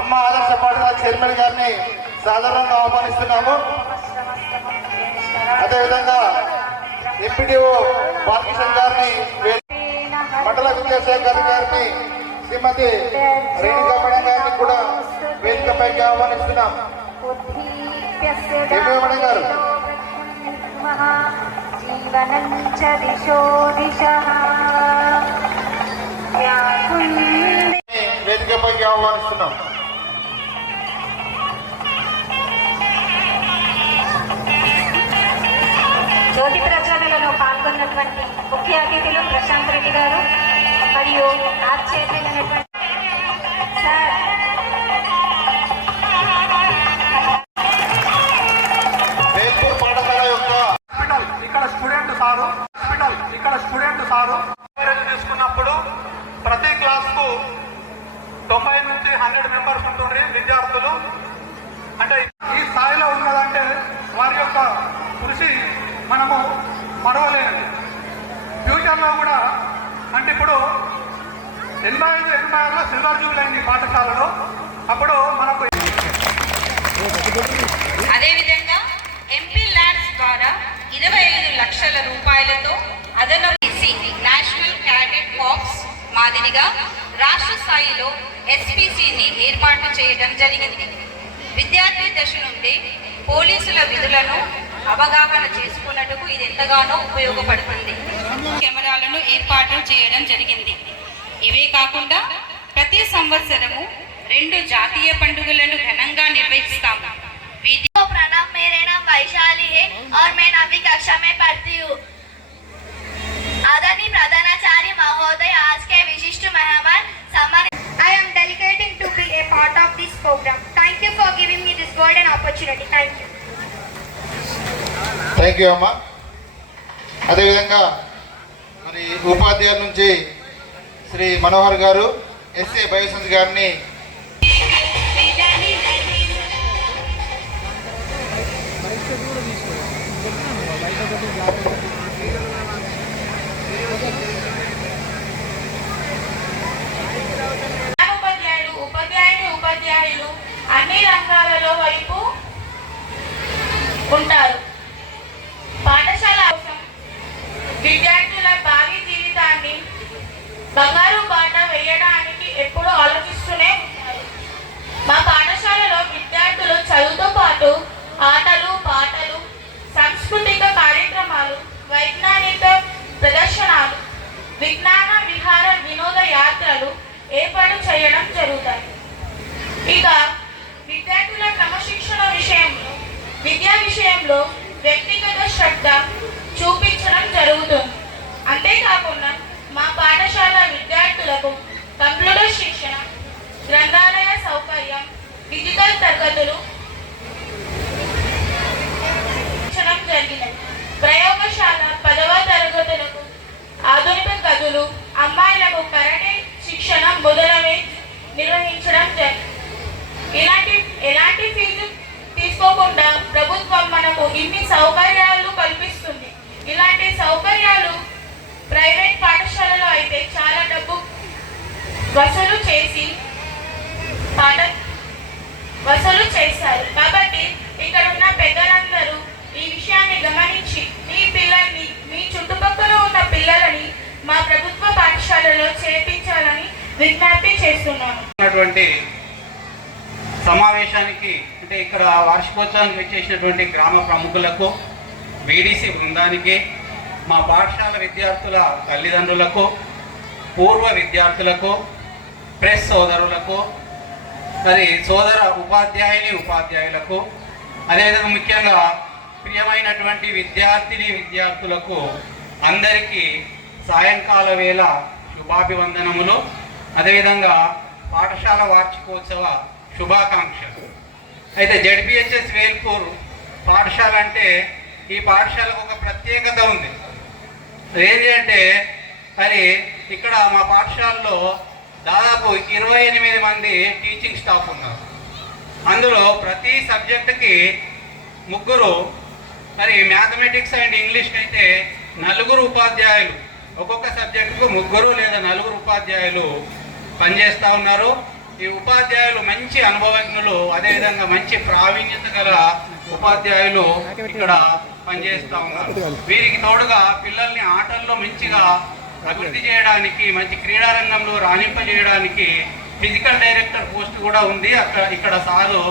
అమ్మ ఆదర్శ పాఠశాల చైర్మన్ గారిని సాధారణంగా ఆహ్వానిస్తున్నాము. అదేవిధంగా ఎంపీడీఓ బాలకిషన్ గారిని, మండల విద్యాశాఖ గారిని, శ్రీమతి రేణుకా మేడం గారిని కూడా వేదికపైకి ఆహ్వానిస్తున్నాం. మేడం గారు వేదికపైకి ఆహ్వానిస్తున్నాం. జ్యోతి ప్రజ్వలనలో పాల్గొన్నటువంటి ముఖ్య అతిథులు ప్రశాంత్ రెడ్డి గారు మరియు ఆచార్యులైనటువంటి సార్ తీసుకున్నప్పుడు ప్రతి క్లాస్కు 90 నుంచి 100 మెంబర్స్ ఉంటుండ్రి విద్యార్థులు. అంటే ఈ స్థాయిలో ఉన్నదంటే వారి యొక్క కృషి మనము మరవలేనిది. ఫ్యూచర్లో కూడా అంటే ఇప్పుడు 85-86లో సిల్వర్ జూబ్లీ అయింది పాఠశాలలో. అప్పుడు మనకు అదేవిధంగా ఎంపీ ల్యాడ్స్ ద్వారా 25 లక్షల రూపాయలతో అదనపు నేషనల్ క్యాడెట్ కార్ప్స్ మాదిరిగా రాష్ట్ర స్థాయిలో ఎస్పీసీని ఏర్పాటు చేయడం జరిగింది. విద్యార్థి దశ నుండి పోలీసుల విధులను అవగాహన చేసుకున్నట్టుకు ఇది ఎంతగానో ఉపయోగపడుతుంది. కెమెరాలను ఏర్పాటు చేయడం జరిగింది. ఇవే కాకుండా ప్రతి సంవత్సరము 2 జాతీయ పండుగలను ఘనంగా నిర్వహిస్తాము. प्रणाम, मेरे नाम वैशाली है और मैं 9वीं कक्षा में पढ़ती हूँ. आदरणीय प्रधानाचार्य महोदय, आज के विशिष्ट मेहमान सम्मानित. I am delighted to be a part of this program. Thank you for giving me this golden opportunity. Thank you. Thank you అమ్మా. అదేవిధంగా మరి ఉపాధ్యాయుల నుంచి శ్రీ మనోహర్ గారు, ఎస్ఏ బయోసెన్స్ గారిని ఉపాధ్యాయులు అన్ని రంగాలలో వైపు ఉంటారు. పాఠశాల కోసం విద్యార్థుల భావి జీవితాన్ని బంగారు బాట వేయడానికి ఎప్పుడూ ఆలోచిస్తూనే ఉంటారు. మా పాఠశాలలో విద్యార్థులు చదువుతో పాటు ఆటలు, పాటలు, సాంస్కృతిక కార్యక్రమాలు, వైజ్ఞానిక ప్రదర్శనలు, విజ్ఞాన విహార వినోద యాత్రలు ఏర్పాటు చేయడం జరుగుతాయి. ఇక విద్యార్థుల క్రమశిక్షణ విషయంలో, విద్యా విషయంలో వ్యక్తిగత శ్రద్ధ చూపించడం జరుగుతుంది. అంతేకాకుండా మా పాఠశాల విద్యార్థులకు కంప్యూటర్ శిక్షణ, గ్రంథాలయ సౌకర్యం, డిజిటల్ తరగతులు జరిగినాయి. ప్రయోగశాల 10వ తరగతులకు ఆధునిక గదులు, అమ్మాయిలకు కరాటే శిక్షణ మొదలవి నిర్వహించడం జరిగింది. ఎలాంటి ఫీజు తీసుకోకుండా ప్రభుత్వం మనకు ఇన్ని సౌకర్యాలు కల్పిస్తుంది. ఇలాంటి సౌకర్యాలు ప్రైవేట్ పాఠశాలలో అయితే చాలా డబ్బు వసూలు చేస్తారు. కాబట్టి ఇక్కడ ఉన్న పెద్దలందరూ ఈ విషయాన్ని గమనించి మీ పిల్లల్ని, మీ చుట్టుపక్కల ఉన్న పిల్లలని మా ప్రభుత్వ పాఠశాలలో చేర్పించాలని విజ్ఞప్తి చేస్తున్నాను. సమావేశానికి అంటే ఇక్కడ వార్షికోత్సవానికి వచ్చేసినటువంటి గ్రామ ప్రముఖులకు, వీడీసీ బృందానికి, మా పాఠశాల విద్యార్థుల తల్లిదండ్రులకు, పూర్వ విద్యార్థులకు, ప్రెస్ సోదరులకు, మరి సోదర ఉపాధ్యాయులకు, అదేవిధంగా ముఖ్యంగా ప్రియమైనటువంటి విద్యార్థులకు అందరికీ సాయంకాల వేళ శుభాభివందనములు. అదేవిధంగా పాఠశాల వార్షికోత్సవ శుభాకాంక్షలు. అయితే జెడ్పిహెచ్ఎస్ వేల్పూర్ పాఠశాల అంటే ఈ పాఠశాలకు ఒక ప్రత్యేకత ఉంది. ఏంటి అంటే మరి ఇక్కడ మా పాఠశాలలో దాదాపు 28 మంది టీచింగ్ స్టాఫ్ ఉన్నారు. అందులో ప్రతి సబ్జెక్టుకి 3, మరి మ్యాథమెటిక్స్ అండ్ ఇంగ్లీష్కి అయితే 4 ఉపాధ్యాయులు, ఒక్కొక్క సబ్జెక్టుకు 3 లేదా 4 ఉపాధ్యాయులు పనిచేస్తూ ఉన్నారు. ఈ ఉపాధ్యాయులు మంచి అనుభవజ్ఞులు, అదేవిధంగా మంచి ప్రావీణ్యత గల ఉపాధ్యాయులు ఇక్కడ పనిచేస్తూ ఉన్నారు. వీరికి తోడుగా పిల్లల్ని ఆటల్లో మంచిగా అభివృద్ధి చేయడానికి, మంచి క్రీడారంగంలో రాణింపజేయడానికి ఫిజికల్ డైరెక్టర్ పోస్ట్ కూడా ఉంది. ఇక్కడ సారు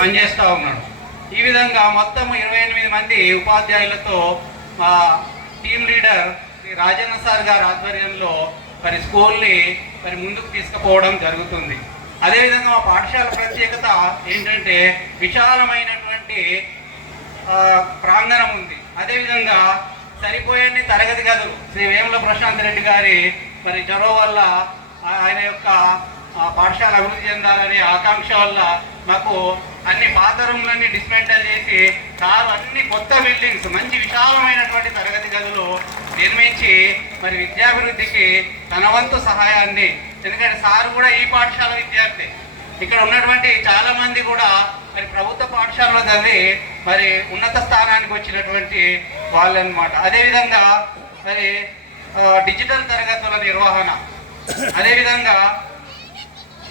పనిచేస్తూ ఉన్నాడు. ఈ విధంగా మొత్తం 28 మంది ఉపాధ్యాయులతో మా టీమ్ లీడర్ రాజన్న సార్ గారి ఆధ్వర్యంలో మరి స్కూల్ని మరి ముందుకు తీసుకుపోవడం జరుగుతుంది. అదేవిధంగా మా పాఠశాల ప్రత్యేకత ఏంటంటే విశాలమైనటువంటి ప్రాంగణం ఉంది. అదేవిధంగా సరిపోయే తరగతి గదులు. శ్రీ వేముల ప్రశాంత్ రెడ్డి గారి మరి చొరవ వల్ల ఆయన యొక్క పాఠశాల అభివృద్ధి చెందాలనే ఆకాంక్ష వల్ల మాకు అన్ని పాత రూమ్లన్నీ డిస్మెంటల్ చేసి సార్ అన్ని కొత్త బిల్డింగ్స్, మంచి విశాలమైనటువంటి తరగతి గదులు నిర్మించి మరి విద్యాభివృద్ధికి తన వంతు సహాయాన్ని, ఎందుకంటే సార్ కూడా ఈ పాఠశాల విద్యార్థి, ఇక్కడ ఉన్నటువంటి చాలా మంది కూడా మరి ప్రభుత్వ పాఠశాలలో చదివి మరి ఉన్నత స్థానానికి వచ్చినటువంటి వాళ్ళు అన్నమాట. అదేవిధంగా మరి డిజిటల్ తరగతుల నిర్వహణ, అదేవిధంగా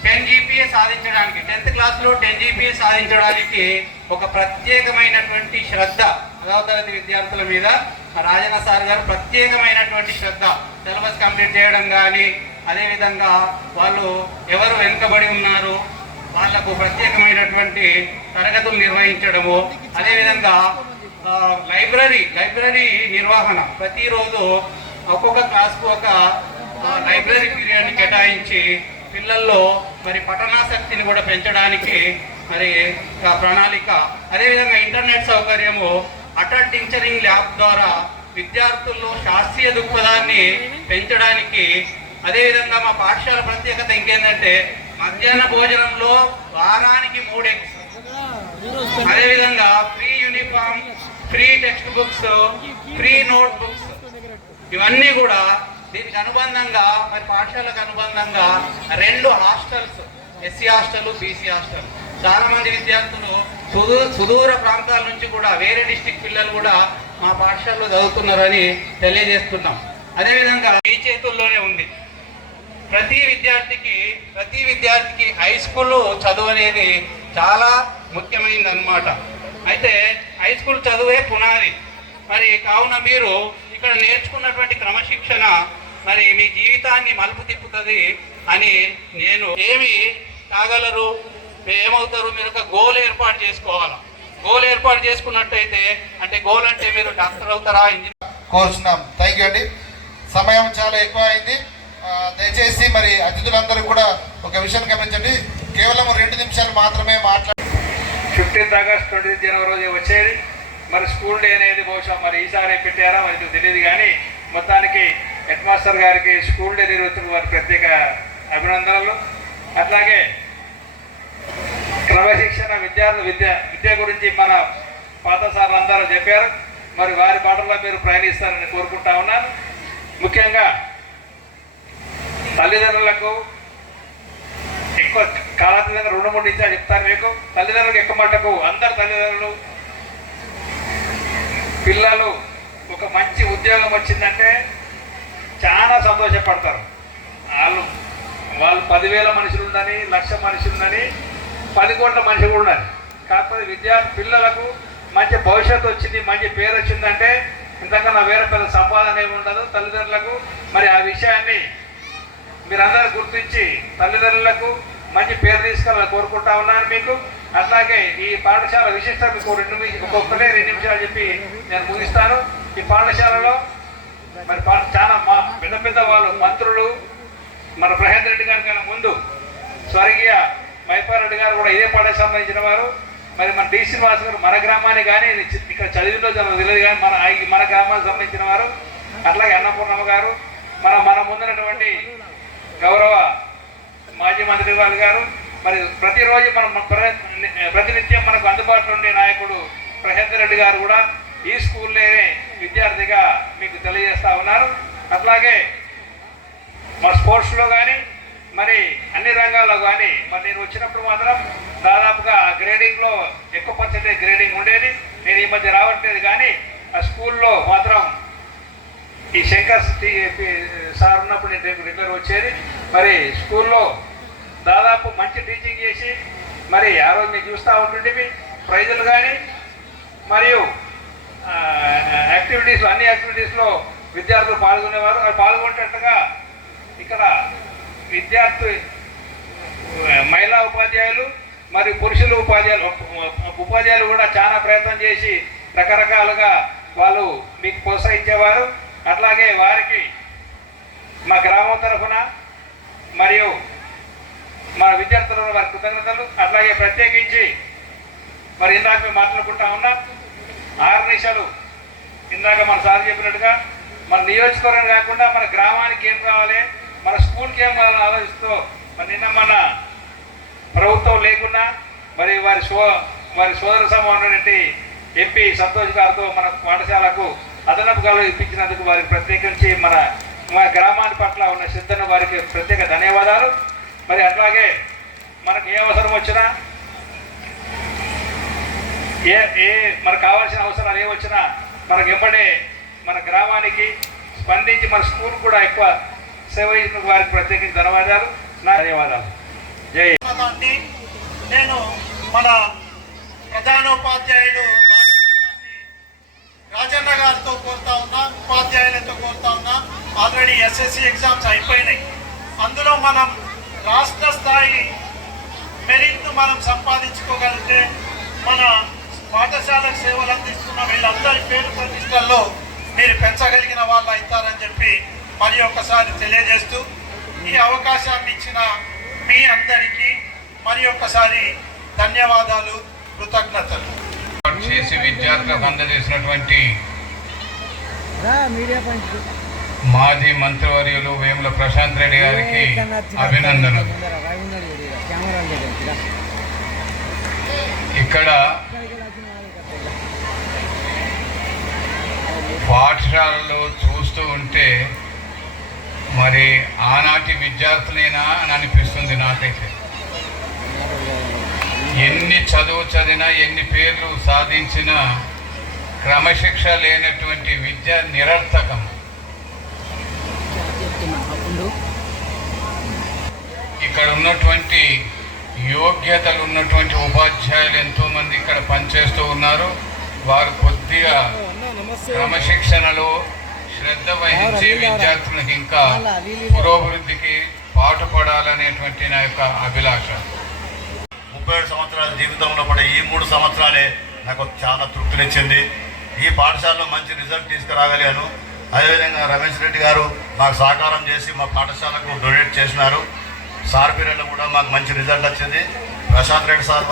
10 GPA సాధించడానికి 10th క్లాస్లో 10 GPA సాధించడానికి ఒక ప్రత్యేకమైనటువంటి శ్రద్ధ 10వ తరగతి విద్యార్థుల మీద రాజన్న సార్ గారు ప్రత్యేకమైనటువంటి శ్రద్ధ, సిలబస్ కంప్లీట్ చేయడం కానీ, అదేవిధంగా వాళ్ళు ఎవరు వెనుకబడి ఉన్నారు వాళ్లకు ప్రత్యేకమైనటువంటి తరగతులు నిర్వహించడము, అదేవిధంగా లైబ్రరీ నిర్వహణ, ప్రతిరోజు ఒక్కొక్క క్లాస్కు ఒక లైబ్రరీ పీరియడ్ని కేటాయించి పిల్లల్లో మరి పఠనాసక్తిని కూడా పెంచడానికి మరి ప్రణాళిక, అదేవిధంగా ఇంటర్నెట్ సౌకర్యము, అటల్ టీచరింగ్ ల్యాబ్ ద్వారా విద్యార్థుల్లో శాస్త్రీయ దృక్పథాన్ని పెంచడానికి, అదేవిధంగా మా పాఠశాల ప్రత్యేకత ఇంకేంటంటే మధ్యాహ్న భోజనంలో వారానికి 3 eggs, అదేవిధంగా free uniform, free text books, free note books, ఇవన్నీ కూడా దీనికి అనుబంధంగా మరి పాఠశాలకు అనుబంధంగా 2 hostels, SC hostel, BC hostel. చాలా మంది విద్యార్థులు సుదూర ప్రాంతాల నుంచి కూడా, వేరే డిస్టిక్ పిల్లలు కూడా మా పాఠశాలలో చదువుతున్నారని తెలియజేస్తున్నాం. అదేవిధంగా మీ చేతుల్లోనే ఉంది. ప్రతి విద్యార్థికి హై స్కూల్ చదువు అనేది చాలా ముఖ్యమైనది అన్నమాట. అయితే హై స్కూల్ చదువే పునాది. మరి కావున మీరు ఇక్కడ నేర్చుకున్నటువంటి క్రమశిక్షణ మరి మీ జీవితాన్ని మలుపు తిప్పుతుంది అని నేను, ఏమి కాగలరు, ఏమవుతారు, మీరు ఒక గోల్ ఏర్పాటు చేసుకోవాలి. గోల్ ఏర్పాటు చేసుకున్నట్టయితే, అంటే గోల్ అంటే మీరు డాక్టర్ అవుతారా, ఇంజనీర్ కోరుచున్నాం. థ్యాంక్ యూ అండి. సమయం చాలా ఎక్కువ అయింది. దయచేసి మరి అతిథులందరూ కూడా ఒక విషయం గమనించండి, కేవలం 2 నిమిషాలు మాత్రమే మాట్లాడి 15th ఆగస్ట్ 20th జనవరి రోజు వచ్చేది. మరి స్కూల్ డే అనేది బహుశా మరి ఈసారి పెట్టారా మరి తెలియదు, కానీ మొత్తానికి హెడ్ మాస్టర్ గారికి స్కూల్ డే నిర్వహిస్తున్న వారి ప్రత్యేక అభినందనలు. అట్లాగే క్రమశిక్షణ విద్య గురించి మన పాత సార్లు అందరూ చెప్పారు. మరి వారి బాటలో మీరు ప్రయాణిస్తారని కోరుకుంటా ఉన్నాను. ముఖ్యంగా తల్లిదండ్రులకు ఎక్కువ కాలాతీతంగా 2-3 నిమిషాలు చెప్తాను మీకు. తల్లిదండ్రులకు ఎక్కువ మట్టుకు అందరు తల్లిదండ్రులు పిల్లలు ఒక మంచి ఉద్యోగం వచ్చిందంటే చాలా సంతోషపడతారు. వాళ్ళు 10,000 మనుషులు ఉందని, 1,00,000 మనుషులు ఉందని, 10 కోట్ల మనుషులు కూడా ఉండాలి. కాకపోతే పిల్లలకు మంచి భవిష్యత్తు వచ్చింది, మంచి పేరు వచ్చిందంటే ఇంతకన్నా వేరే పెద్ద సంపాదన ఏమి ఉండదు. తల్లిదండ్రులకు మరి ఆ విషయాన్ని మీరందరూ గుర్తించి తల్లిదండ్రులకు మంచి పేరు తీసుకోవాలని కోరుకుంటా ఉన్నాను మీకు. అట్లాగే ఈ పాఠశాల విశిష్టత మీకు 2 నిమిషాలు చెప్పి నేను ముగిస్తాను. ఈ పాఠశాలలో మరి చాలా పెద్ద వాళ్ళు, మంత్రులు, మన ప్రహేంద్ర రెడ్డి గారి కన్నా ముందు స్వర్గీయ మైపారెడ్డి గారు కూడా ఇదే పాఠశాలకు సంబంధించిన వారు. మరి మన డి శ్రీనివాస్ గారు మన గ్రామాన్ని కానీ ఇక్కడ చదివిలో తెలియదు కానీ మన గ్రామానికి సంబంధించిన వారు. అట్లాగే అన్నపూర్ణమ్మ గారు, మన ముందున్నటువంటి గౌరవ మాజీ మంత్రి గారు, మరి ప్రతిరోజు ప్రతినిత్యం మనకు అందుబాటులో ఉండే నాయకుడు ప్రశాంత్ రెడ్డి గారు కూడా ఈ స్కూల్లోనే విద్యార్థిగా మీకు తెలియజేస్తా ఉన్నారు. అట్లాగే మా స్పోర్ట్స్లో కానీ మరి అన్ని రంగాల్లో కానీ మరి నేను వచ్చినప్పుడు మాత్రం దాదాపుగా గ్రేడింగ్లో ఎక్కువ పర్సెంటేజ్ గ్రేడింగ్ ఉండేది. నేను ఈ మధ్య రావట్లేదు కానీ ఆ స్కూల్లో మాత్రం ఈ శంకర్ సార్ ఉన్నప్పుడు నేను రెగ్యులర్ వచ్చేది. మరి స్కూల్లో దాదాపు మంచి టీచింగ్ చేసి మరి ఆ రోజు నేను చూస్తూ ఉంటుండేవి ప్రైజులు కానీ మరియు యాక్టివిటీస్లో అన్ని యాక్టివిటీస్లో విద్యార్థులు పాల్గొనేవారు. అది పాల్గొనేటట్టుగా ఇక్కడ మహిళా ఉపాధ్యాయులు మరియు పురుషులు ఉపాధ్యాయులు కూడా చాలా ప్రయత్నం చేసి రకరకాలుగా వాళ్ళు మీకు ప్రోత్సహించేవారు. అట్లాగే వారికి మా గ్రామం తరఫున మరియు మా విద్యార్థుల వారి కృతజ్ఞతలు. అట్లాగే ప్రత్యేకించి మరి ఇందాక మేము మాట్లాడుకుంటా ఉన్నాం 6 నిమిషాలు ఇందాక మన సార్ చెప్పినట్టుగా మన నియోజకవర్గం కాకుండా మన గ్రామానికి ఏం కావాలి, మన స్కూల్కి ఏం కావాలని ఆలోచిస్తూ మరి నిన్న మన ప్రభుత్వం లేకున్నా మరి వారి సోదర సమానమైనటువంటి ఎంపీ సంతోష్ గారితో మన పాఠశాలకు అదనపు గడువు ఇప్పించినందుకు వారికి ప్రత్యేకించి మన గ్రామాన్ని పట్ల ఉన్న శ్రద్ధను వారికి ప్రత్యేక ధన్యవాదాలు. మరి అట్లాగే మనకు ఏ అవసరం వచ్చినా మనకు కావాల్సిన అవసరాలు ఏ వచ్చినా మనకు ఎంబడే మన గ్రామానికి స్పందించి మన స్కూల్ కూడా ఎక్కువ సేవ చేసిన వారికి ప్రత్యేకించి ధన్యవాదాలు. జై. నేను మన ప్రధానోపాధ్యాయుడు రాజన్న గారితో కోరుతా ఉన్నా, ఉపాధ్యాయులతో కోరుతా ఉన్నా. ఆల్రెడీ ఎస్ఎస్సి ఎగ్జామ్స్ అయిపోయినాయి. అందులో మనం రాష్ట్ర స్థాయి మెరిట్ను మనం సంపాదించుకోగలిగితే మన పాఠశాలకు సేవలు అందిస్తున్న వీళ్ళందరి పేరు ప్రతిష్టల్లో మీరు పెంచగలిగిన వాళ్ళు అవుతారని చెప్పి మరి ఒక్కసారి తెలియజేస్తూ ఈ అవకాశాన్ని ఇచ్చిన మీ అందరికీ మరి ఒక్కసారి ధన్యవాదాలు, కృతజ్ఞతలు. చేసి విద్యార్థులకు అందజేసినటువంటి మాజీ మంత్రివర్యులు వేముల ప్రశాంత్ రెడ్డి గారికి అభినందనలు. ఇక్కడ పాఠశాలలో చూస్తూ ఉంటే మరి ఆనాటి విద్యార్థులైనా అని అనిపిస్తుంది నాకైతే. ఎన్ని చదువు చదివినా ఎన్ని పేర్లు సాధించినా క్రమశిక్ష లేనటువంటి విద్య నిరర్థకం. ఇక్కడ ఉన్నటువంటి యోగ్యతలు ఉన్నటువంటి ఉపాధ్యాయులు ఎంతోమంది ఇక్కడ పనిచేస్తూ ఉన్నారు. వారు కొద్దిగా క్రమశిక్షణలో శ్రద్ధ వహించి విద్యార్థులకు ఇంకా పురోభివృద్ధికి పాటుపడాలనేటువంటి నా యొక్క అభిలాష. 37 సంవత్సరాల జీవితంలో పడే ఈ 3 సంవత్సరాలే నాకు చాలా తృప్తినిచ్చింది. ఈ పాఠశాలలో మంచి రిజల్ట్ తీసుకురాగలిగాను. అదేవిధంగా రమేష్ రెడ్డి గారు మాకు సహకారం చేసి మా పాఠశాలకు డొనేట్ చేసినారు. సార్ పీరియడ్లో కూడా మాకు మంచి రిజల్ట్ వచ్చింది. ప్రశాంత్ రెడ్డి సార్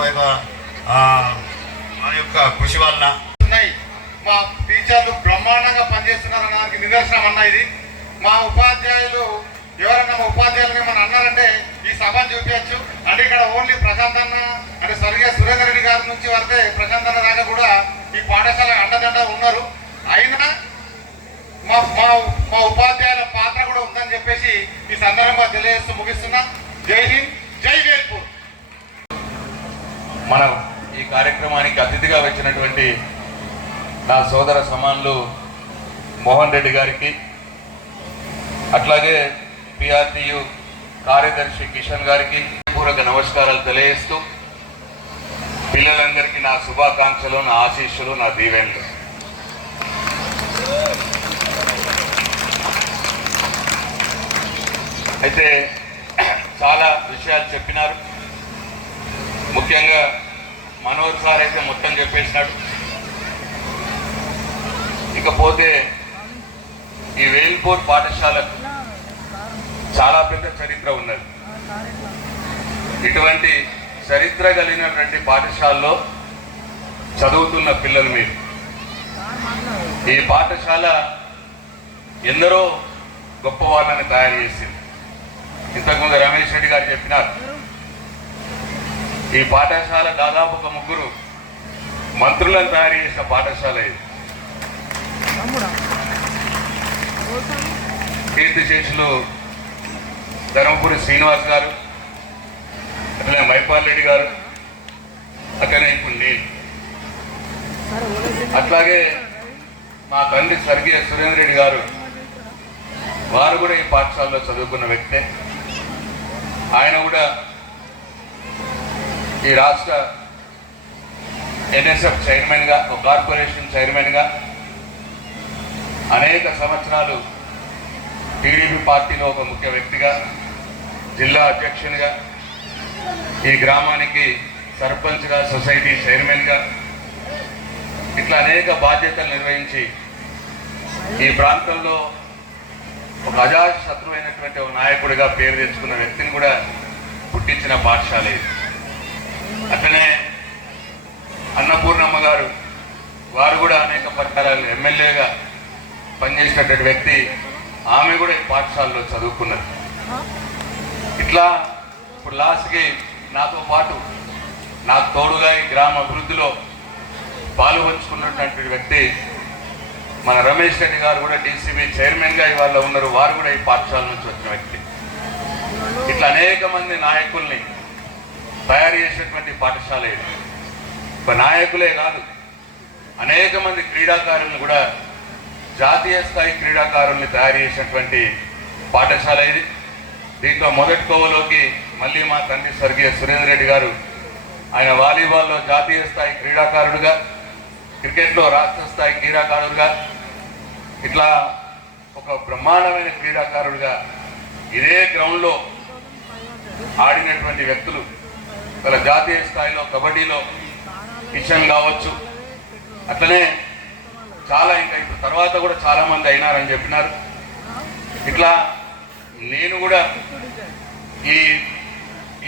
మన యొక్క కృషి వలన మా టీచర్లు బ్రహ్మాండంగా పనిచేస్తున్నారనడానికి నిదర్శనం అన్న ఇది. మా ఉపాధ్యాయులు ఎవరన్నా మా ఉపాధ్యాయులని మనం అన్నారంటే ఈ సభను చూపించచ్చు. అంటే ఇక్కడ ఓన్లీ ప్రశాంత్ అన్న అంటే సరిగా సురేందర్ రెడ్డి గారి నుంచి వరకే ప్రశాంత్ అన్న దాకా కూడా ఈ పాఠశాల అండదండ ఉన్నారు. అయినా మా మా మా ఉపాధ్యాయుల పాత్ర కూడా ఉందని చెప్పేసి ఈ సందర్భంగా తెలియజేస్తూ ముగిస్తున్నా. జై హింద్, జై వేల్పూర్. మనం ఈ కార్యక్రమానికి అతిథిగా వచ్చినటువంటి నా సోదర సమానులు మోహన్ రెడ్డి గారికి, అట్లాగే పిఆర్టీయు కార్యదర్శి కిషన్ గారికి పూర్వక నమస్కారాలు తెలియజేస్తూ పిల్లలందరికీ నా శుభాకాంక్షలు, నా ఆశీస్సులు, నా దీవెనలు. అయితే చాలా విషయాలు చెప్పినారు. ముఖ్యంగా మనోహర్ సార్ అయితే మొత్తం చెప్పేసినాడు. ఇకపోతే ఈ వేల్పూర్ పాఠశాలకు చాలా పెద్ద చరిత్ర ఉన్నది. ఇటువంటి చరిత్ర కలిగినటువంటి పాఠశాలలో చదువుతున్న పిల్లలు మీరు. ఈ పాఠశాల ఎందరో గొప్ప వాళ్ళని తయారు చేసింది. ఇంతకుముందు రమేష్ రెడ్డి గారు చెప్పినారు, ఈ పాఠశాల దాదాపు ఒక 3 మంత్రులను తయారు చేసిన పాఠశాల ఇది. కీర్తిశేషులు ధర్మపురి శ్రీనివాస్ గారు, అట్లనే మైపాల్ రెడ్డి గారు, అట్లనే ఇప్పుడు నేను, అట్లాగే మా తండ్రి స్వర్గీయ సురేంద్ర రెడ్డి గారు, వారు కూడా ఈ పాఠశాలలో చదువుకున్న వ్యక్తే. ఆయన కూడా ఈ రాష్ట్ర ఎన్ఎస్ఎఫ్ చైర్మన్గా, ఒక కార్పొరేషన్ చైర్మన్గా అనేక సంవత్సరాలు, టీడీపీ పార్టీలో ఒక ముఖ్య వ్యక్తిగా, జిల్లా అధ్యక్షునిగా, ఈ గ్రామానికి సర్పంచ్గా, సొసైటీ చైర్మన్గా, ఇట్లా అనేక బాధ్యతలు నిర్వహించి ఈ ప్రాంతంలో ఒక అజాత శత్రువైనటువంటి ఒక నాయకుడిగా పేరు తెచ్చుకున్న వ్యక్తిని కూడా పుట్టించిన పాఠశాల ఇది. అట్లనే అన్నపూర్ణమ్మ గారు, వారు కూడా అనేక పరికరాలు ఎమ్మెల్యేగా పనిచేసినటువంటి వ్యక్తి, ఆమె కూడా ఈ పాఠశాలలో చదువుకున్నది. ఇట్లా ఇప్పుడు లాస్ట్కి నాతో పాటు నాకు తోడుగా ఈ గ్రామ అభివృద్ధిలో పాలు పంచుకున్నటువంటి వ్యక్తి మన రమేష్ రెడ్డి గారు కూడా డీసీబీ చైర్మన్గా ఇవాళ ఉన్నారు. వారు కూడా ఈ పాఠశాల నుంచి వచ్చిన వ్యక్తి. ఇట్లా అనేక మంది నాయకుల్ని తయారు చేసినటువంటి పాఠశాల ఇది. ఒక నాయకులే కాదు, అనేక మంది క్రీడాకారులను కూడా, జాతీయ స్థాయి క్రీడాకారుల్ని తయారు చేసినటువంటి పాఠశాల ఇది. దీంట్లో మొదటి కోవలోకి మళ్ళీ మా తండ్రి స్వర్గీయ సురేంద్ర రెడ్డి గారు, ఆయన వాలీబాల్లో జాతీయ స్థాయి క్రీడాకారుడుగా, క్రికెట్లో రాష్ట్ర స్థాయి క్రీడాకారుడుగా, ఇట్లా ఒక బ్రహ్మాండమైన క్రీడాకారుడుగా ఇదే గ్రౌండ్లో ఆడినటువంటి వ్యక్తులు. వాళ్ళ జాతీయ స్థాయిలో కబడ్డీలో కిషన్ కావచ్చు, అట్లనే చాలా ఇంకా ఇప్పుడు తర్వాత కూడా చాలామంది అయినారని చెప్పినారు. ఇట్లా నేను కూడా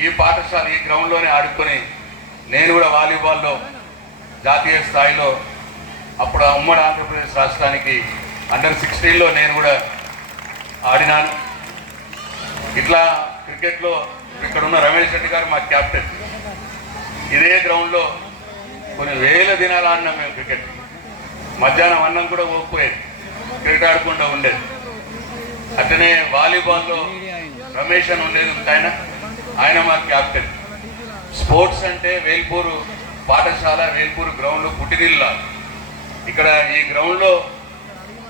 ఈ పాఠశాల ఈ గ్రౌండ్లోనే ఆడుకొని నేను కూడా వాలీబాల్లో జాతీయ స్థాయిలో, అప్పుడు ఉమ్మడి ఆంధ్రప్రదేశ్ రాష్ట్రానికి అండర్-16లో నేను కూడా ఆడినాను. ఇట్లా క్రికెట్లో ఇక్కడ ఉన్న రమేష్ రెడ్డి గారు మా క్యాప్టెన్. ఇదే గ్రౌండ్లో కొన్ని వేల దినాలు ఆడినాం మేము క్రికెట్. మధ్యాహ్నం అన్నం కూడా పోకపోయేది, క్రికెట్ ఆడకుండా ఉండేది. అట్లనే వాలీబాల్లో రమేష్ అని ఉండేది ఆయన మా క్యాప్టెన్. స్పోర్ట్స్ అంటే వేల్పూరు పాఠశాల, వేల్పూరు గ్రౌండ్ పుట్టినిల్ల. ఇక్కడ ఈ గ్రౌండ్లో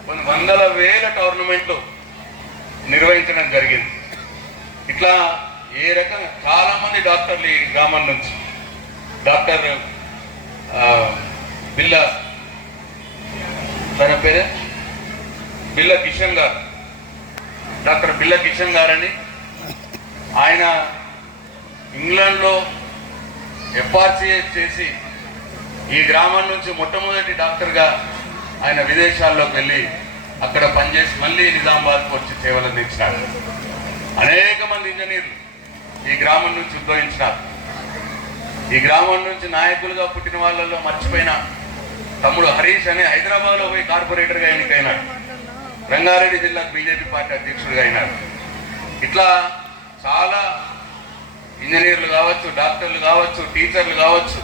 కొన్ని వందల వేల టోర్నమెంట్లు నిర్వహించడం జరిగింది. ఇట్లా ఏ రకంగా చాలామంది డాక్టర్లు ఈ గ్రామం నుంచి, డాక్టర్ తన పేరే బిల్ల కిషన్ గారు, డాక్టర్ బిల్ల కిషన్ గారని, ఆయన ఇంగ్లాండ్లో ఎఫ్ఆర్సిఎస్ చేసి ఈ గ్రామం నుంచి మొట్టమొదటి డాక్టర్గా ఆయన విదేశాల్లోకి వెళ్ళి అక్కడ పనిచేసి మళ్ళీ నిజామాబాద్కు వచ్చి సేవలు అందించినారు. అనేక మంది ఇంజనీర్లు ఈ గ్రామం నుంచి ఉద్భవించినారు. ఈ గ్రామం నుంచి నాయకులుగా పుట్టిన వాళ్ళలో మర్చిపోయిన తమ్ముడు హరీష్ అని హైదరాబాద్లో పోయి కార్పొరేటర్గా ఎన్నికైనాడు. రంగారెడ్డి జిల్లాకు బీజేపీ పార్టీ అధ్యక్షుడిగా అయినాడు. ఇట్లా చాలా ఇంజనీర్లు కావచ్చు, డాక్టర్లు కావచ్చు, టీచర్లు కావచ్చు,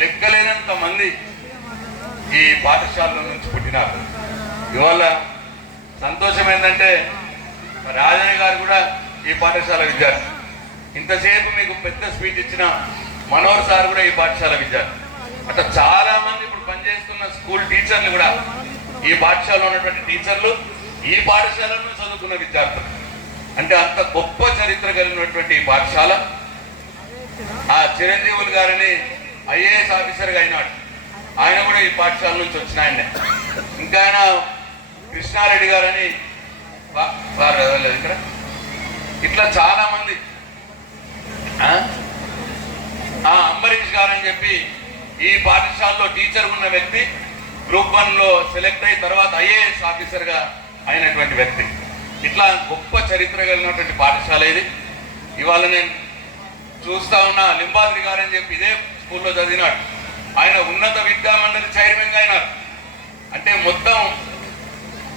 లెక్కలేనంత మంది ఈ పాఠశాలలో నుంచి పుట్టినారు. ఇవాళ సంతోషం ఏంటంటే రాజయ్య గారు కూడా ఈ పాఠశాల విద్యార్థి. ఇంతసేపు మీకు పెద్ద స్పీచ్ ఇచ్చిన మనోహర్ సార్ కూడా ఈ పాఠశాల విద్యార్థి. అట్లా చాలా మంది ఇప్పుడు పనిచేస్తున్న స్కూల్ టీచర్లు కూడా, ఈ పాఠశాలలో ఉన్నటువంటి టీచర్లు ఈ పాఠశాలను చదువుకున్న విద్యార్థులు. అంటే అంత గొప్ప చరిత్ర కలిగినటువంటి ఈ పాఠశాల. ఆ చిరంజీవులు గారని ఐఏఎస్ ఆఫీసర్గా అయినాడు, ఆయన కూడా ఈ పాఠశాల నుంచి వచ్చిన ఆయనే. ఇంకా ఆయన కృష్ణారెడ్డి గారని ఇక్కడ ఇట్లా చాలా మంది, అంబరీష్ గారని చెప్పి ఈ పాఠశాలలో టీచర్ ఉన్న వ్యక్తి, గ్రూప్ 1లో సెలెక్ట్ అయ్యి తర్వాత ఐఏఎస్ ఆఫీసర్గా అయినటువంటి వ్యక్తి. ఇట్లా గొప్ప చరిత్ర కలిగినటువంటి పాఠశాల ఇది. ఇవాళ నేను చూస్తా ఉన్న లింబాద్రి గారని చెప్పి ఇదే స్కూల్లో చదివినాడు, ఆయన ఉన్నత విద్యామండలి చైర్మన్గా అయినారు. అంటే మొత్తం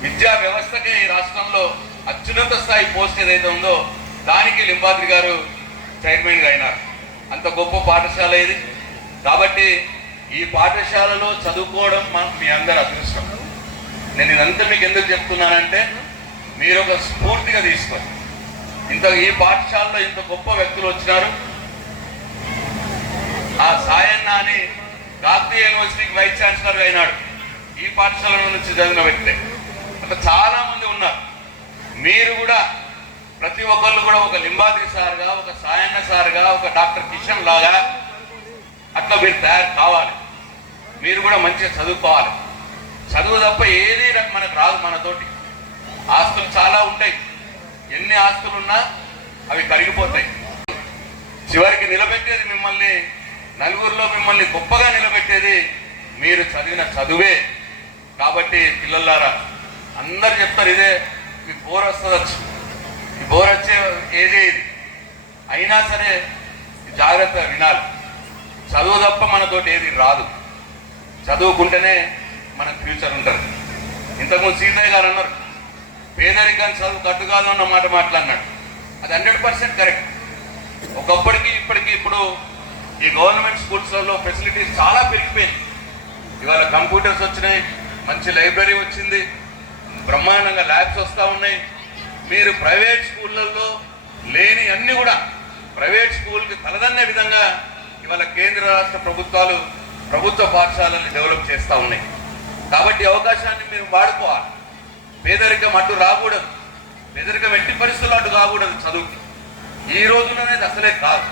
విద్యా వ్యవస్థకే ఈ రాష్ట్రంలో అత్యున్నత స్థాయి పోస్ట్ ఏదైతే ఉందో దానికి లింబాద్రి గారు చైర్మన్గా అయినారు. అంత గొప్ప పాఠశాల ఇది. కాబట్టి ఈ పాఠశాలలో చదువుకోవడం మీ అందరి అదృష్టం. నేను ఇదంతా మీకు ఎందుకు చెప్తున్నానంటే మీరు ఒక స్ఫూర్తిగా తీసుకొని ఈ పాఠశాలలో ఇంత గొప్ప వ్యక్తులు వచ్చినారు. ఆ సాయన్న అని కాకతీయ యూనివర్సిటీకి వైస్ ఛాన్సలర్గా అయినాడు ఈ పాఠశాల నుంచి చదివిన వ్యక్తే. అట్లా చాలా మంది ఉన్నారు. మీరు కూడా ప్రతి ఒక్కళ్ళు కూడా ఒక లింబాద్రి సార్గా, ఒక సాయన్న సార్గా, ఒక డాక్టర్ కిషన్ లాగా అట్లా మీరు తయారు కావాలి. మీరు కూడా మంచిగా చదువుకోవాలి. చదువు తప్ప ఏది మనకు రాదు. మనతోటి ఆస్తులు చాలా ఉంటాయి. ఎన్ని ఆస్తులు ఉన్నా అవి కరిగిపోతాయి. చివరికి నిలబెట్టేది మిమ్మల్ని, నలుగురిలో మిమ్మల్ని గొప్పగా నిలబెట్టేది మీరు చదివిన చదువే. కాబట్టి పిల్లలారా అందరు చెప్తారు ఇదే మీకు బోర్ వస్తుంది, ఈ బోర్ వచ్చే ఏదే ఇది అయినా సరే జాగ్రత్తగా వినాలి. చదువు తప్ప మనతోటి ఏది రాదు. చదువుకుంటేనే మనకు ఫ్యూచర్ ఉంటుంది. ఇంతకుముందు సీతయ్య గారు అన్నారు పేదరికాన్ని చదువు కట్టు కాదు అన్న మాట మాట్లాడినాడు. అది 100% కరెక్ట్. ఒకప్పటికి ఇప్పటికి ఇప్పుడు ఈ గవర్నమెంట్ స్కూల్స్లలో ఫెసిలిటీస్ చాలా పెరిగిపోయింది. ఇవాళ కంప్యూటర్స్ వచ్చినాయి, మంచి లైబ్రరీ వచ్చింది, బ్రహ్మాండంగా ల్యాబ్స్ వస్తూ ఉన్నాయి. మీరు ప్రైవేట్ స్కూళ్ళల్లో లేని అన్ని కూడా ప్రైవేట్ స్కూల్కి తలదన్నే విధంగా ఇవాళ కేంద్ర రాష్ట్ర ప్రభుత్వాలు ప్రభుత్వ పాఠశాలని డెవలప్ చేస్తూ ఉన్నాయి. కాబట్టి అవకాశాన్ని మీరు వాడుకోవాలి. పేదరికం అడ్డు రాకూడదు. పేదరికం ఎట్టి పరిస్థితుల్లో అడ్డు కాకూడదు చదువుకి. ఈ రోజులోనే అసలే కాదు.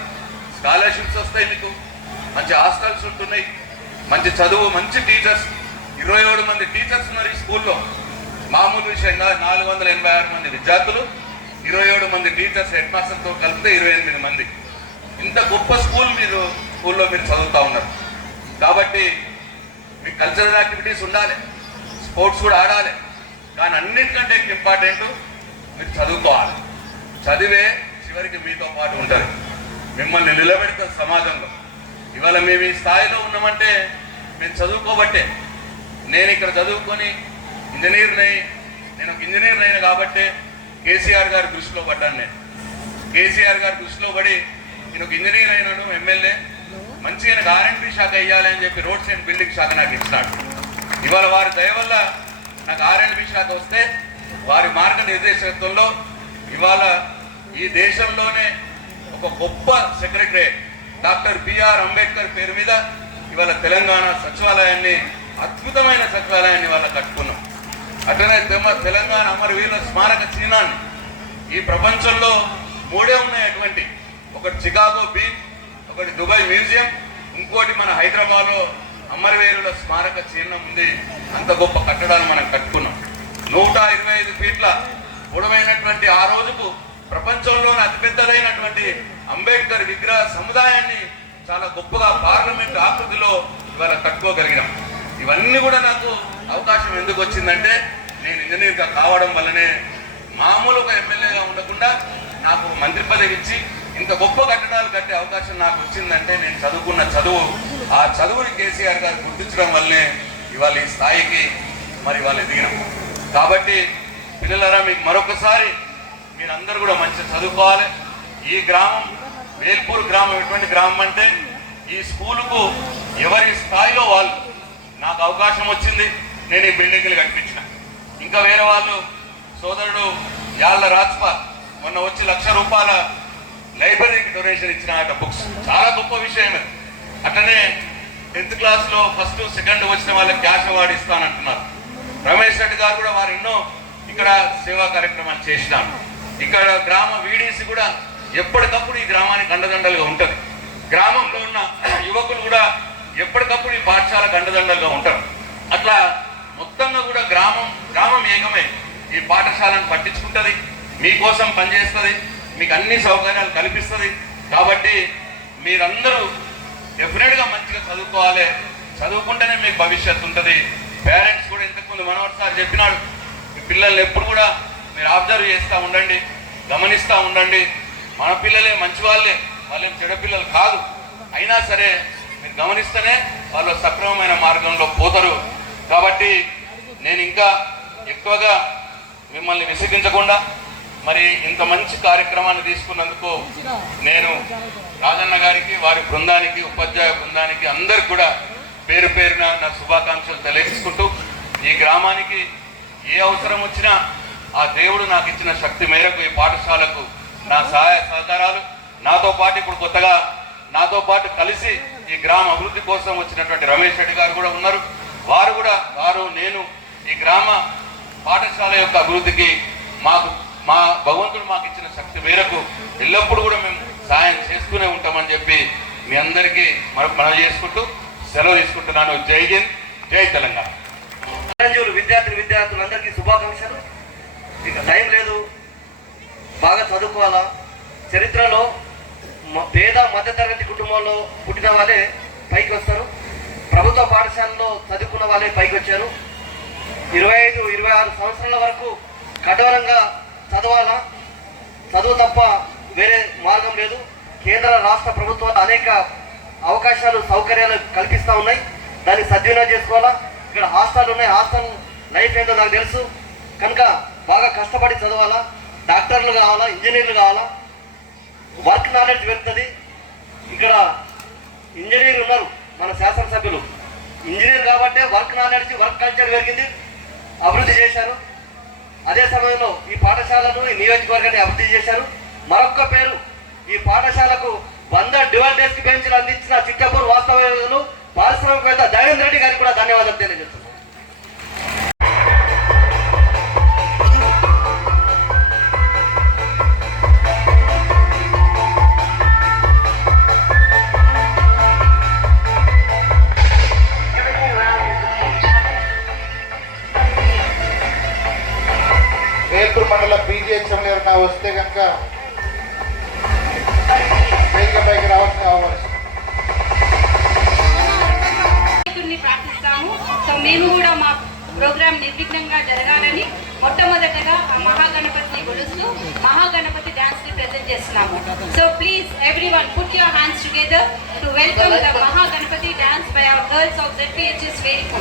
స్కాలర్షిప్స్ వస్తాయి, మీకు మంచి హాస్టల్స్ ఉంటున్నాయి, మంచి చదువు, మంచి టీచర్స్. 27 మంది టీచర్స్ ఉన్నారు ఈ స్కూల్లో. మామూలు విషయంగా 486 మంది విద్యార్థులు, 27 మంది టీచర్స్, హెడ్ మాస్టర్తో కలిపితే 28 మంది. ఇంత గొప్ప స్కూల్లో మీరు చదువుతూ ఉన్నారు. కాబట్టి మీకు కల్చరల్ యాక్టివిటీస్ ఉండాలి, స్పోర్ట్స్ కూడా ఆడాలి. కానీ అన్నిటికంటే ఇంపార్టెంట్ మీరు చదువుకోవాలి. చదివే చివరికి మీతో పాటు ఉంటారు, మిమ్మల్ని నిలబెడతారు సమాజంలో. ఇవాళ మేము ఈ స్థాయిలో ఉన్నామంటే మేము చదువుకోబట్టే. నేను ఇక్కడ చదువుకొని నేను ఒక ఇంజనీర్ అయినా కాబట్టే కేసీఆర్ గారి దృష్టిలో పడ్డాను. నేను కేసీఆర్ గారి దృష్టిలో పడి నేను ఒక ఇంజనీర్ అయినాను, ఎమ్మెల్యే మంచిగా నాకు R&B శాఖ వేయాలి అని చెప్పి రోడ్స్ అండ్ బిల్డింగ్ శాఖ నాకు ఇచ్చినాడు. ఇవాళ వారి దయ వల్ల నాకు R&B శాఖ వస్తే వారి మార్గనిర్దేశకత్వంలో ఇవాళ ఈ దేశంలోనే ఒక గొప్ప సెక్రటరీ డాక్టర్ బిఆర్ అంబేద్కర్ పేరు మీద ఇవాళ తెలంగాణ సచివాలయాన్ని, అద్భుతమైన సచివాలయాన్ని ఇవాళ కట్టుకున్నాం. అట్లనే తెలంగాణ అమరవీరుల స్మారక చిహ్నాన్ని ఈ ప్రపంచంలో 3 ఉన్నాయి అటువంటి. ఒకటి చికాగో బీచ్, ఒకటి దుబాయ్ మ్యూజియం, ఇంకోటి మన హైదరాబాద్లో అమరవీరుల స్మారక చిహ్నం ఉంది. అంత గొప్ప కట్టడాలు మనం కట్టుకున్నాం. 125 ఫీట్ల పొడవైనటువంటి ఆ రోజుకు ప్రపంచంలోనే అతిపెద్దదైనటువంటి అంబేద్కర్ విగ్రహ సముదాయాన్ని చాలా గొప్పగా పార్లమెంట్ ఆకృతిలో ఇవాళ కట్టుకోగలిగినాం. ఇవన్నీ కూడా నాకు అవకాశం ఎందుకు వచ్చిందంటే నేను ఇంజనీర్గా కావడం వల్లనే. మామూలుగా ఎమ్మెల్యేగా ఉండకుండా నాకు మంత్రి పదవి ఇచ్చి ఇంత గొప్ప కట్టడాలు కట్టే అవకాశం నాకు వచ్చిందంటే నేను చదువుకున్న చదువు, ఆ చదువుని కేసీఆర్ గారు గుర్తించడం వల్లనే ఇవాళ ఈ స్థాయికి వాళ్ళు ఎదిగినాం. కాబట్టి పిల్లలారా మీకు మరొకసారి మీరందరూ కూడా మంచిగా చదువుకోవాలి. ఈ గ్రామం వేల్పూర్ గ్రామం ఎటువంటి గ్రామం అంటే ఈ స్కూలుకు ఎవరి స్థాయిలో వాళ్ళు, నాకు అవకాశం వచ్చింది, నేను ఈ బిల్డింగ్లు కట్టించిన. ఇంకా వేరే వాళ్ళు సోదరుడు యాళ్ళ రాజ్పాల్ మొన్న వచ్చి ₹1,00,000 లైబ్రరీకి డొనేషన్ ఇచ్చిన బుక్స్, చాలా గొప్ప విషయం. అట్లనే 10th క్లాస్లో ఫస్ట్ సెకండ్ వచ్చిన వాళ్ళకి క్యాష్ అవార్డు ఇస్తానంటున్నారు. రమేష్ రెడ్డి గారు కూడా వారు ఎన్నో ఇక్కడ సేవా కార్యక్రమాలు చేసినారు. ఇక్కడ గ్రామ వీడీసీ కూడా ఎప్పటికప్పుడు ఈ గ్రామానికి అండదండలుగా ఉంటుంది. గ్రామంలో ఉన్న యువకులు కూడా ఎప్పటికప్పుడు ఈ పాఠశాలకు అండదండలుగా ఉంటారు. అట్లా మొత్తంగా కూడా గ్రామం ఏకమై ఈ పాఠశాలను పట్టించుకుంటుంది, మీకోసం పనిచేస్తుంది, మీకు అన్ని సౌకర్యాలు కల్పిస్తుంది. కాబట్టి మీరందరూ డెఫినెట్గా మంచిగా చదువుకోవాలి. చదువుకుంటేనే మీకు భవిష్యత్తు ఉంటుంది. పేరెంట్స్ కూడా ఇంతకుముందు మనోహర్ సార్ చెప్పినాడు, మీ పిల్లల్ని ఎప్పుడు కూడా మీరు అబ్జర్వ్ చేస్తూ ఉండండి, గమనిస్తూ ఉండండి. మన పిల్లలే మంచి వాళ్ళే, వాళ్ళేం చెడ పిల్లలు కాదు. అయినా సరే మీరు గమనిస్తేనే వాళ్ళు సక్రమమైన మార్గంలో పోతారు. కాబట్టి నేను ఇంకా ఎక్కువగా మిమ్మల్ని విసిగించకుండా మరి ఇంత మంచి కార్యక్రమాన్ని తీసుకున్నందుకు నేను రాజన్న గారికి, వారి బృందానికి, ఉపాధ్యాయ బృందానికి అందరికి కూడా పేరు పేరున నా శుభాకాంక్షలు తెలియజేసుకుంటూ, ఈ గ్రామానికి ఏ అవసరం వచ్చినా ఆ దేవుడు నాకు ఇచ్చిన శక్తి మేరకు ఈ పాఠశాలకు నా సహాయ సహకారాలు, నాతో పాటు ఇప్పుడు కొత్తగా నాతో పాటు కలిసి ఈ గ్రామ అభివృద్ధి కోసం వచ్చినటువంటి రమేష్ రెడ్డి గారు కూడా ఉన్నారు. వారు నేను ఈ గ్రామ పాఠశాల యొక్క అభివృద్ధికి మా భగవంతుడు మాకు ఇచ్చిన శక్తి మేరకు ఎల్లప్పుడూ కూడా మేము సాయం చేస్తూనే ఉంటామని చెప్పి మీ అందరికీ మనవి చేసుకుంటూ సెలవు తీసుకుంటున్నాను. జై హింద్, జై తెలంగాణ. విద్యార్థులందరికీ శుభాకాంక్షలు. ఇక టైం లేదు, బాగా చదువుకోవాలా. చరిత్రలో పేద మధ్యతరగతి కుటుంబంలో పుట్టిన వాళ్ళే పైకి వస్తారు. ప్రభుత్వ పాఠశాలలో చదువుకున్న వాళ్ళే పైకి వచ్చారు. 25-26 సంవత్సరాల వరకు కఠోరంగా చదవాలా. చదువు తప్ప వేరే మార్గం లేదు. కేంద్ర రాష్ట్ర ప్రభుత్వాలు అనేక అవకాశాలు, సౌకర్యాలు కల్పిస్తూ ఉన్నాయి. దాన్ని సద్వినియోగం చేసుకోవాలా. ఇక్కడ హాస్టల్ ఉన్నాయి. హాస్టల్ లైఫ్ ఏంటో నాకు తెలుసు. కనుక బాగా కష్టపడి చదవాలా. డాక్టర్లు కావాలా, ఇంజనీర్లు కావాలా. వర్క్ నాలెడ్జ్ పెరుగుతుంది. ఇక్కడ ఇంజనీర్ ఉన్నారు మన శాసనసభ్యులు, ఇంజనీర్ కాబట్టే వర్క్ నాలెడ్జ్, వర్క్ కల్చర్ పెరిగింది, అభివృద్ధి చేశారు. అదే సమయంలో ఈ పాఠశాలను, ఈ నియోజకవర్గాన్ని అభివృద్ధి చేశారు. మరొక్క పేరు, ఈ పాఠశాలకు 100 డ్యువల్ డెస్క్ బెంచ్లు అందించిన చిట్టపూర్ వాస్తవ్యులు పారిశ్రామికవేత్త దయానంద్ రెడ్డి గారికి కూడా ధన్యవాదాలు తెలియజేస్తున్నాను. వేల్పూర్ మండల బీజేహెచ్ఎం ఎవరైనా వస్తే కనుక వేదికపైకి రావాల్సిన అవకాశం. ప్రార్థిస్తాము. సో మేము కూడా మా ప్రోగ్రాం నిర్విఘ్నంగా జరగాలని మొట్టమొదటగా ఆ మహాగణపతిని కొలుస్తూ మహాగణపతి డాన్స్ ని ప్రెజెంట్ చేస్తున్నాము. So please everyone put your hands together to welcome the Mahaganapati dance by our girls of ZPHS వేదిక.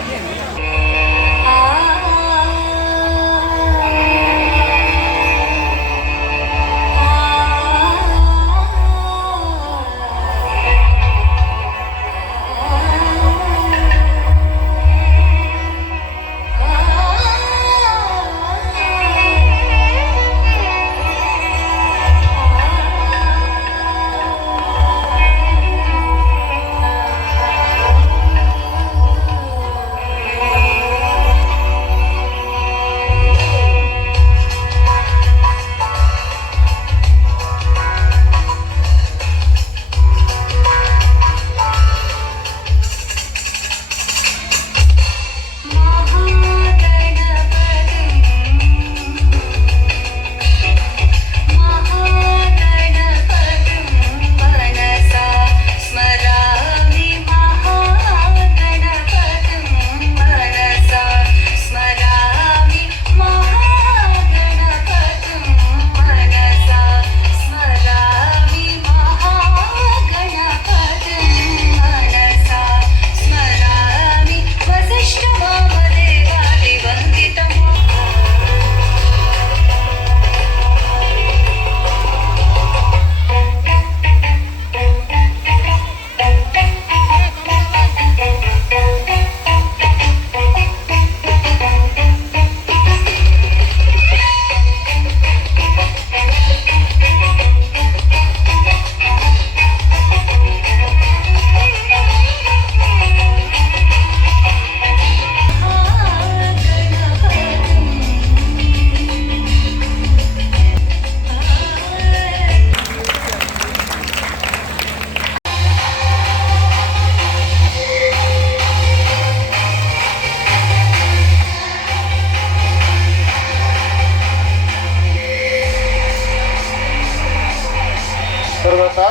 తర్వాత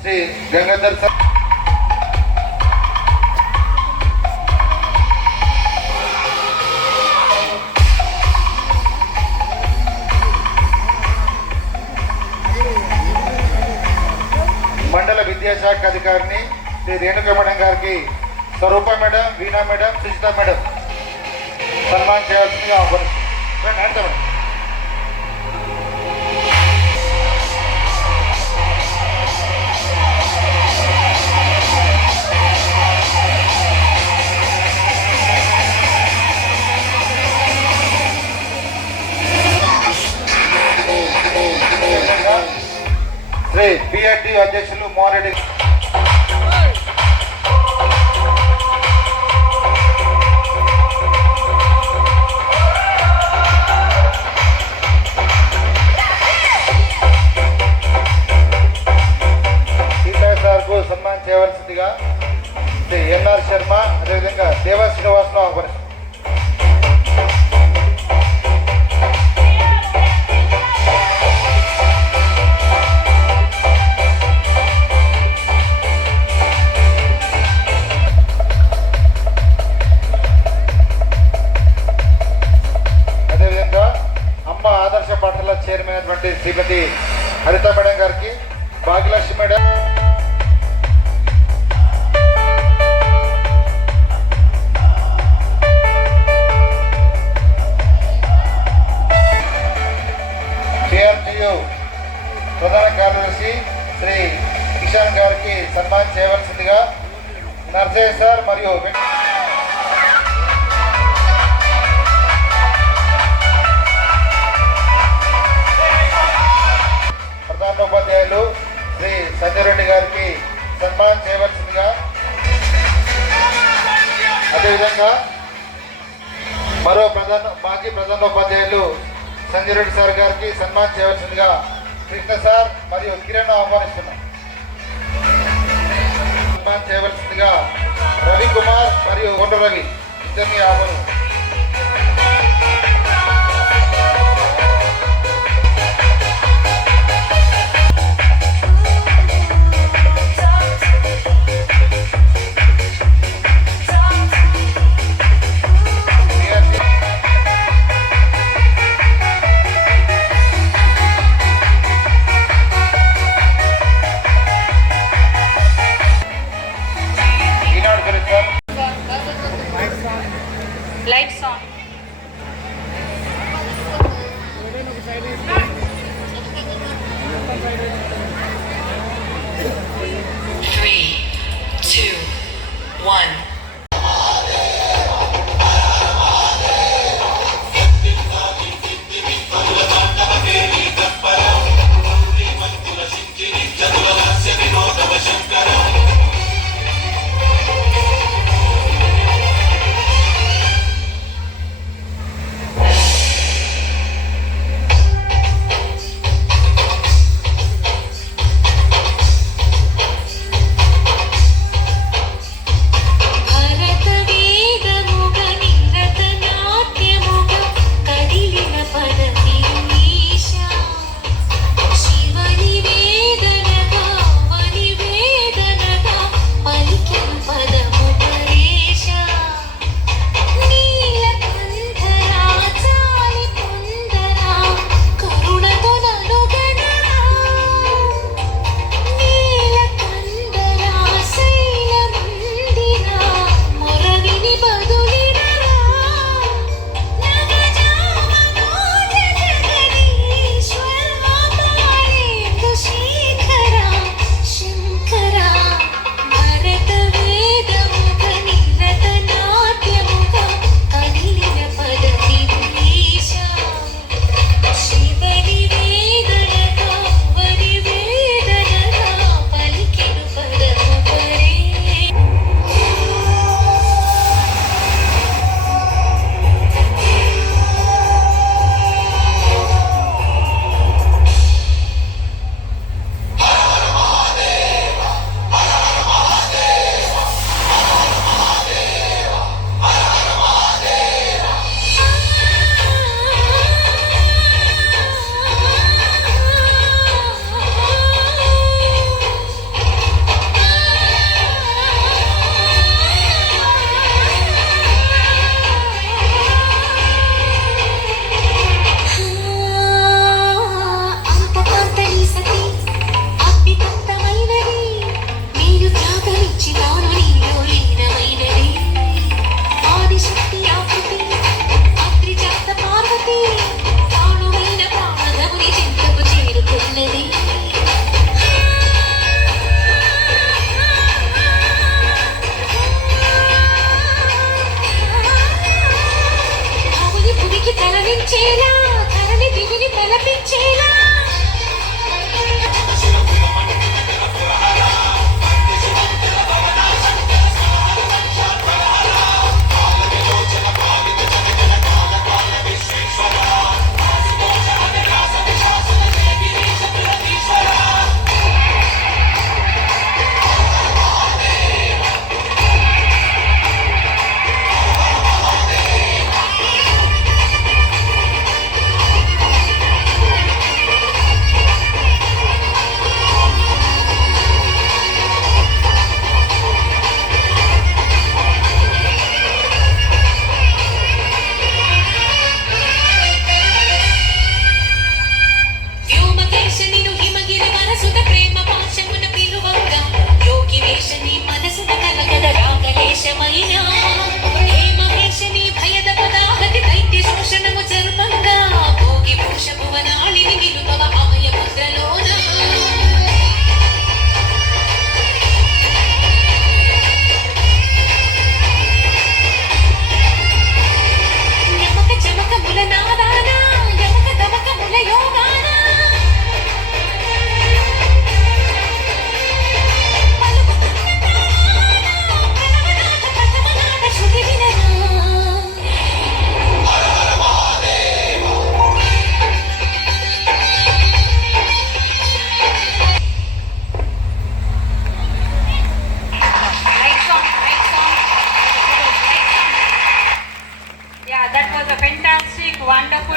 శ్రీ గంగాధర్ సార్ మండల విద్యాశాఖ అధికారిని శ్రీ రేణుక మేడం గారికి స్వరూప మేడం, వీణా మేడం, సుజిత మేడం సన్మానం చేయాల్సిందిగా ఆహ్వానిస్తున్నాం. మోహన్ రెడ్డి. సార్కు సన్మానం చేయవలసిందిగా శ్రీ ఎన్ఆర్ శర్మ అదేవిధంగా దేవా శ్రీనివాసరావు ఆహ్వానిస్తున్నారు. అదేవిధంగా అమ్మ ఆదర్శ పాఠశాల చైర్మన్ అయినటువంటి శ్రీమతి హరిత మేడం గారికి, భాగ్యలక్ష్మి మేడం, టిఆర్టీయు ప్రధాన కార్యదర్శి శ్రీ కిషన్ గారికి సన్మానం చేయవలసిందిగా నర్సయ్య సార్ మరియు ప్రధానోపాధ్యాయులు శ్రీ సంజయ్ రెడ్డి గారికి సన్మానం చేయవలసిందిగా, అదేవిధంగా మరో మాజీ ప్రధానోపాధ్యాయులు సంజయ్ రెడ్డి సార్ గారికి సన్మానం చేయవలసిందిగా కృష్ణ సార్ మరియు కిరణ్ ఆహ్వానిస్తున్నాం. సన్మానం చేయవలసిందిగా రవి కుమార్ మరియు కొండ రవి ఇద్దరిని ఆహ్వానిస్తున్నాం. Lights on. Three, two, one.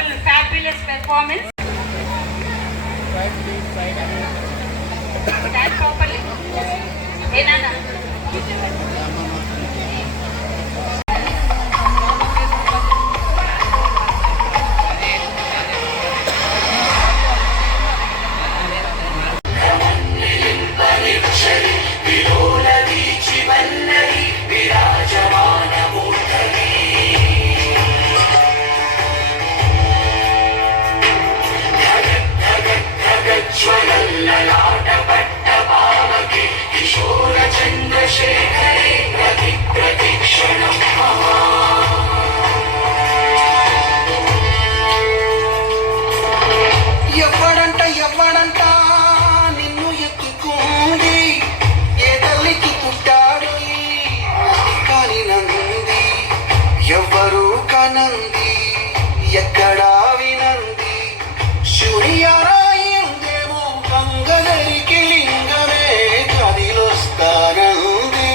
wonderful, fabulous performance. Stand properly. Hey, Nana. ఎవ్వడంట నిన్ను ఎత్తుకుంది ఏ తల్లికి పుట్టాడు కాని నంది ఎవ్వరు కనంది ఎక్కడా వినంది సూర్యరాయిందేమో గంగదరికి లింగమే కదిలొస్తానంది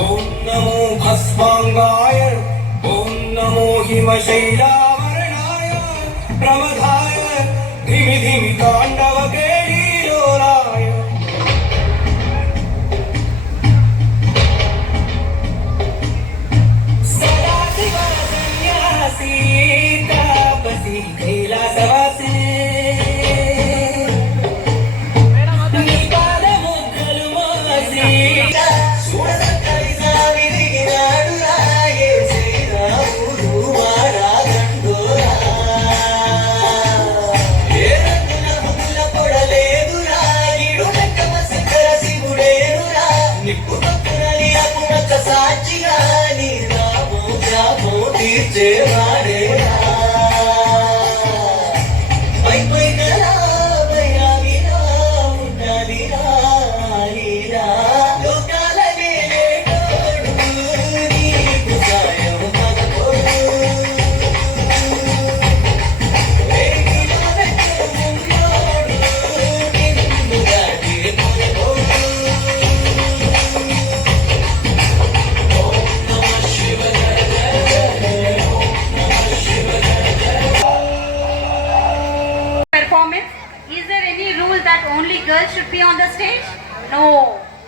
ఓం నమో భస్వాంగాయ ఓం నమో హిమశైలావరణాయ ప్రమదాయ ధిమి ధిమి తాండవ కేళీలోలాయ సదాశివ సన్యాసి తాపసి కైలాసవాసి సాక్షిగా నీ రామో జామో తీర్చేవాడే పై పై కలా భయాలిరా ఉండాలిరా లీరా లోకాలనే లేటోడు నీకు సాయం పగపోడు నిన్ను దాటి కొనబోడు Performance. Is there any rule that only girls should be on the stage? No.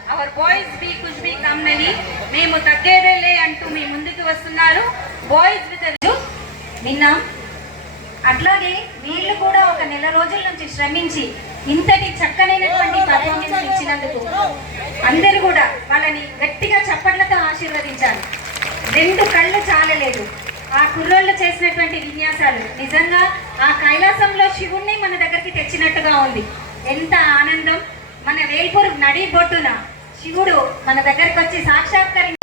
Our boys be kuch bhi kam nahi. మేము తగ్గేదేలే అంటూ మీ ముందుకు వస్తున్నారు. బాయ్స్ విత్ విన్నాం. అట్లాగే వీళ్ళు కూడా ఒక నెల రోజుల నుంచి శ్రమించి ఇంతటి చక్కనైనటువంటి పర్ఫార్మెన్స్ ఇచ్చినందుకు అందరూ కూడా వాళ్ళని గట్టిగా చప్పట్లతో ఆశీర్వదించాలి. 2 కళ్ళు చాలలేదు. ఆ కుర్రోళ్ళు చేసినటువంటి విన్యాసాలు నిజంగా ఆ కైలాసంలో శివుణ్ణి మన దగ్గరికి తెచ్చినట్టుగా ఉంది. ఎంత ఆనందం. మన వేల్పూర్ నడి బొట్టున శివుడు మన దగ్గరకు వచ్చి సాక్షాత్కరి